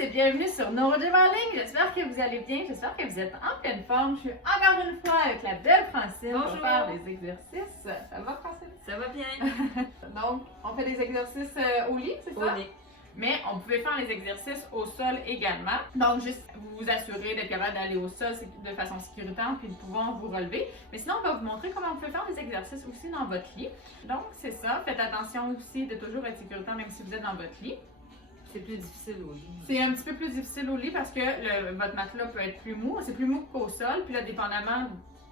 et bienvenue sur NeuroGym en ligne. J'espère que vous allez bien, j'espère que vous êtes en pleine forme. Je suis encore une fois avec la belle Francine pour faire des exercices. Ça va, Francine? Ça va bien. Donc, on fait des exercices au lit, c'est ça? Au lit. Mais on pouvait faire les exercices au sol également. Donc, juste vous assurer d'être capable d'aller au sol de façon sécuritaire puis de pouvoir vous relever. Mais sinon, on va vous montrer comment vous pouvez faire des exercices aussi dans votre lit. Donc, c'est ça. Faites attention aussi de toujours être sécuritaire même si vous êtes dans votre lit. C'est plus difficile au lit. C'est un petit peu plus difficile au lit parce que votre matelas peut être plus mou. C'est plus mou qu'au sol. Puis là, dépendamment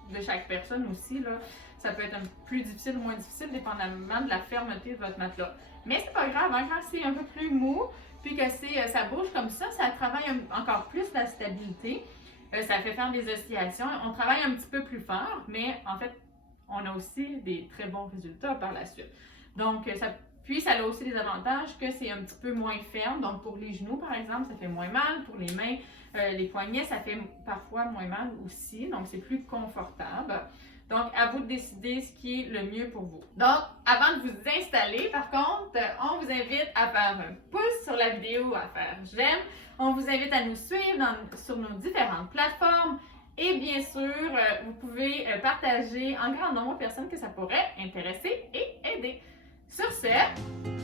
de chaque personne aussi, là, ça peut être plus difficile ou moins difficile dépendamment de la fermeté de votre matelas. Mais c'est pas grave, hein, quand c'est un peu plus mou, puis que ça bouge comme ça travaille encore plus la stabilité. Ça fait faire des oscillations. On travaille un petit peu plus fort, mais en fait, on a aussi des très bons résultats par la suite. Donc, puis, ça a aussi des avantages que c'est un petit peu moins ferme. Donc, pour les genoux, par exemple, ça fait moins mal. Pour les mains, les poignets, ça fait parfois moins mal aussi. Donc, c'est plus confortable. Donc, à vous de décider ce qui est le mieux pour vous. Donc, avant de vous installer, par contre, on vous invite à faire un pouce sur la vidéo, à faire j'aime. On vous invite à nous suivre sur nos différentes plateformes. Et bien sûr, vous pouvez partager en grand nombre aux personnes que ça pourrait intéresser et aider. Sur ce,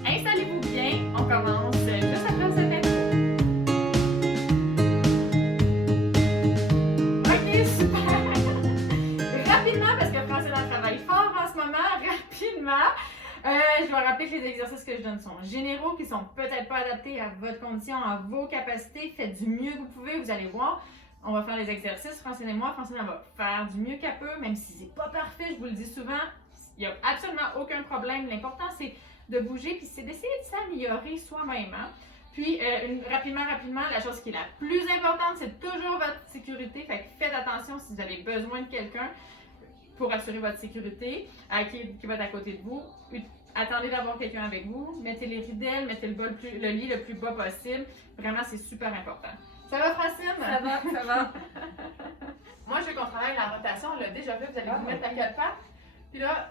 installez-vous bien, on commence juste après cette intro. Ok, super! Rapidement, parce que Francine travaille fort en ce moment, rapidement, je dois rappeler que les exercices que je donne sont généraux, qui sont peut-être pas adaptés à votre condition, à vos capacités. Faites du mieux que vous pouvez, vous allez voir. On va faire les exercices, Francine et moi. Francine, elle va faire du mieux qu'elle peut, même si c'est pas parfait, je vous le dis souvent. Il n'y a absolument aucun problème. L'important, c'est de bouger, puis c'est d'essayer de s'améliorer soi-même. Hein? Puis, rapidement, la chose qui est la plus importante, c'est toujours votre sécurité. Fait que faites attention si vous avez besoin de quelqu'un pour assurer votre sécurité, qui va être à côté de vous. Attendez d'avoir quelqu'un avec vous. Mettez les ridelles, mettez le lit le plus bas possible. Vraiment, c'est super important. Ça va, Francine? Ça va, ça va. Moi, je veux qu'on travaille la rotation. On l'a déjà fait. Vous allez vous mettre à quatre pattes. Puis là,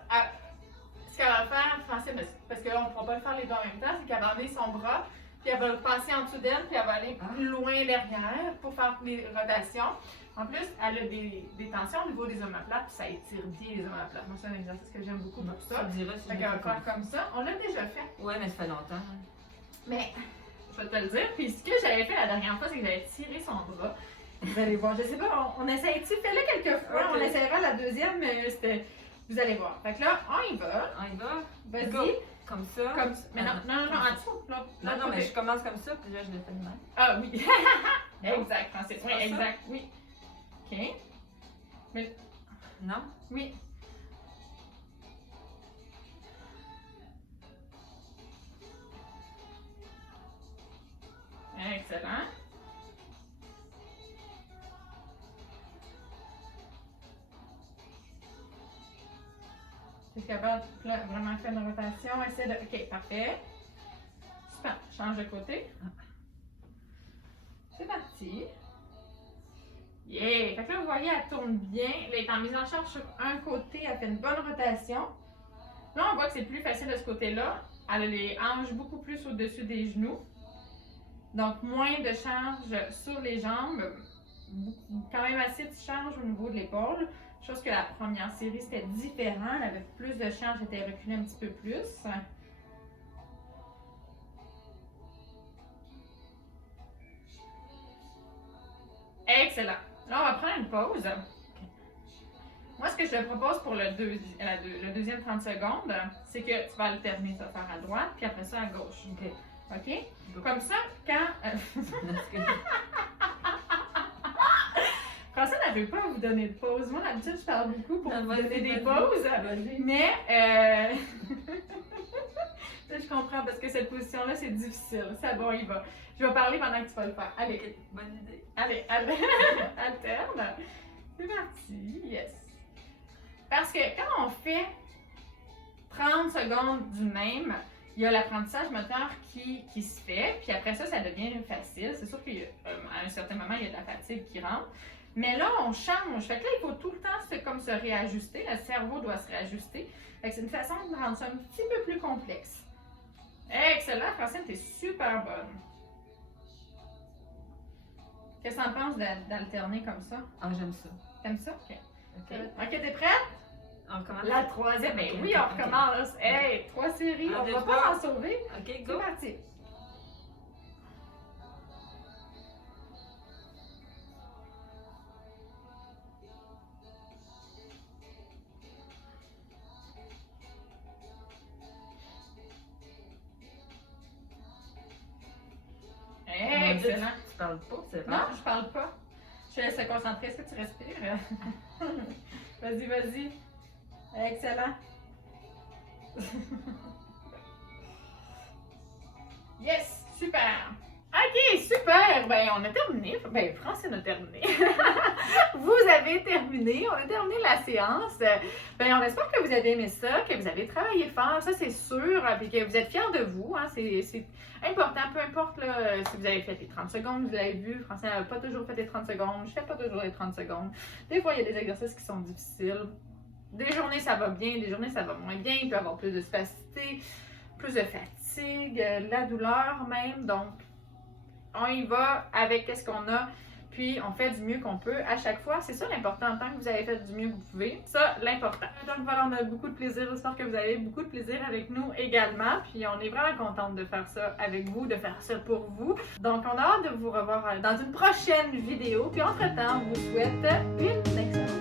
ce qu'elle va faire, Francine, parce que là, on ne pourra pas le faire les deux en même temps, c'est qu'elle va amener son bras, puis elle va le passer en dessous d'elle, puis elle va aller plus loin derrière pour faire les rotations. En plus, elle a des tensions au niveau des omoplates, puis ça étire bien les omoplates. Moi, c'est un exercice que j'aime beaucoup pour ça. Fait qu'elle va faire comme ça. On l'a déjà fait. Ouais, mais ça fait longtemps. Mais, je vais te le dire. Puis ce que j'avais fait la dernière fois, c'est que j'avais tiré son bras. Vous allez voir. Je sais pas, on essaye-tu? Fais-le quelques fois. On essaiera la deuxième, mais c'était... Vous allez voir. Fait que là, on y va. On y va. Vas-y. Comme ça. Comme ça. Mais non, en dessous. Non, mais je commence comme ça, puis là, je le fais de même. Ah oui. Exact, Francis. Oui, exact. Oui. OK. Mais... Non? Oui. Excellent. Tu es capable de vraiment faire une rotation. Essaie de. OK, parfait. Super. Change de côté. C'est parti. Yeah! Fait que là, vous voyez, elle tourne bien. Elle est en mise en charge sur un côté. Elle fait une bonne rotation. Là, on voit que c'est plus facile de ce côté-là. Elle a les hanches beaucoup plus au-dessus des genoux. Donc, moins de charge sur les jambes. Quand même assez de charge au niveau de l'épaule. Chose que la première série, c'était différent. Elle avait plus de charge, elle était reculée un petit peu plus. Excellent. Là, on va prendre une pause. Moi, ce que je te propose pour le deuxième 30 secondes, c'est que tu vas alterner. Tu vas faire à droite, puis après ça à gauche. OK? Comme ça, quand... Francine, elle ne veut pas vous donner de pause. Moi, d'habitude, je parle beaucoup pour vous donner des pauses. Mais, je comprends parce que cette position-là, c'est difficile. C'est bon, il va. Je vais parler pendant que tu vas le faire. Allez. Okay, bonne idée. Allez, alterne. C'est parti. Yes. Parce que quand on fait 30 secondes du même, il y a l'apprentissage moteur qui se fait. Puis après ça, ça devient facile. C'est sûr qu'à un certain moment, il y a de la fatigue qui rentre. Mais là, on change. Fait que là, il faut tout le temps se réajuster. Le cerveau doit se réajuster. Fait que c'est une façon de rendre ça un petit peu plus complexe. Excellent, Francine, t'es super bonne. Qu'est-ce que t'en penses d'alterner comme ça? Ah, j'aime ça. T'aimes ça? Ok. Ok. Ok, t'es prête? On recommence? La troisième, ben Ok, oui, ok, on recommence. Hey, 3 séries, Un, on deux, va trois. pas en sauver. Ok, C'est go. parti. Hey, Mon Dieu, excellent. Tu parles pas, c'est Non, vrai? je parle pas. Je te laisse te concentrer. Est-ce que tu respires? Vas-y, vas-y. Excellent. Yes, super. Ok, super. Ben, on a terminé. Ben, Francine a terminé. Vous avez terminé. On a terminé la séance. Ben, on espère que vous avez aimé ça, que vous avez travaillé fort, ça c'est sûr, puis que vous êtes fiers de vous. Hein, c'est important, peu importe là, si vous avez fait les 30 secondes, vous l'avez vu, Francine n'a pas toujours fait les 30 secondes, je fais pas toujours les 30 secondes. Des fois, il y a des exercices qui sont difficiles. Des journées, ça va bien, des journées, ça va moins bien. Il peut y avoir plus de spasticité, plus de fatigue, de la douleur même. Donc, on y va avec ce qu'on a, puis on fait du mieux qu'on peut à chaque fois. C'est ça l'important, tant que vous avez fait du mieux que vous pouvez. Ça, l'important. Donc voilà, on a beaucoup de plaisir. J'espère que vous avez beaucoup de plaisir avec nous également. Puis on est vraiment contente de faire ça avec vous, de faire ça pour vous. Donc on a hâte de vous revoir dans une prochaine vidéo. Puis entre-temps, on vous souhaite une excellente